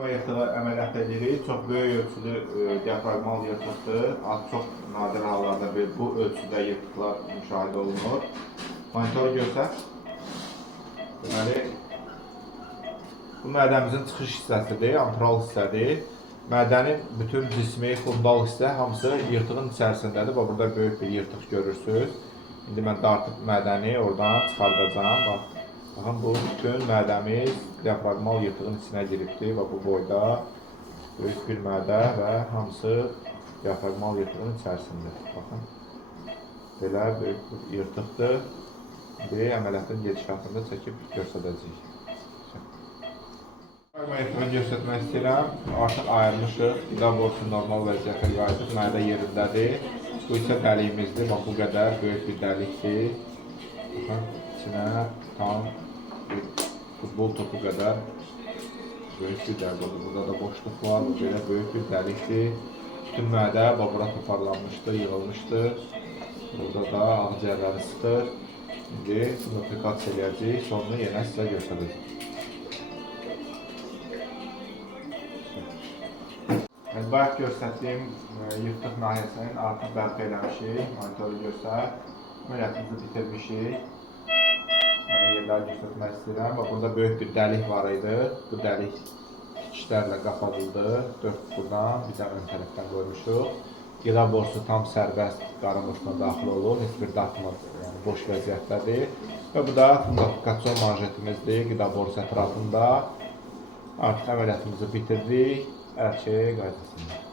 Yırtma yırtığı əməliyyat edirik. Çox böyük ölçülü diafragmal yırtıqdır. Çox nadir hallarda bu ölçüdə yırtıqlar müşahidə olunur. Monitoru göstər. Deməli, bu mədəmizin çıxış hissəsidir, antral hissədir. Mədənin bütün cismi, fundal hissə hamısı yırtığın içərisindədir. Burada böyük bir yırtıq görürsünüz. İndi mən dartıb mədəni oradan çıxardacağım. Baxın, bu bütün mədəmiz diafragmal yırtığın içinə giribdir və bu boyda böyük bir mədə və hamısı diafragmal yırtığın içərisindədir. Baxın, belə böyük bir yırtıqdır. İndi əməliyyatın gedişatında çəkib göstərəcəyik. Yırtığını göstərmək istəyirəm. Artıq ayırmışıq. Qida borusu normal vəziyyətə qayıdıb, mədə yerindədir. Bu isə dəliyimizdir. Bax, bu qədər böyük bir dəlikdir. Baxın, içinə tam bir futbol topu qədər böyük bir dəlik oldu. Burada da boşluq var. Bu belə böyük bir dəlikdir. Bütün mədə bura toparlanmışdır, yığılmışdır. Burada da ağciyərləri sıxır. İndi notifikasiya eləyəcəyik. Sonunu yenə sizə göstərəcəyik. Bayaq göstərdiyim yırtıq nahiyəsinin artıq bərpa eləmişik. Monitoru göstər. Əməliyyatımızı bitirmişik. Yerləri göstərmək istəyirəm. Burada böyük bir dəlik var idi. Bu dəlik tikişlərlə qapadıldı. 4 buradan, bir də ön tərəfdən qoymuşuq. Qida borusu tam sərbəst qarın boşluğuna daxil olur. Heç bir daxma, yəni boş vəziyyətdədir. Və bu da fundafikasyon manjetimizdir. Qida borusu ətrafında. Artıq əməliyyatımızı bitirdik. Hər şey qaydasında.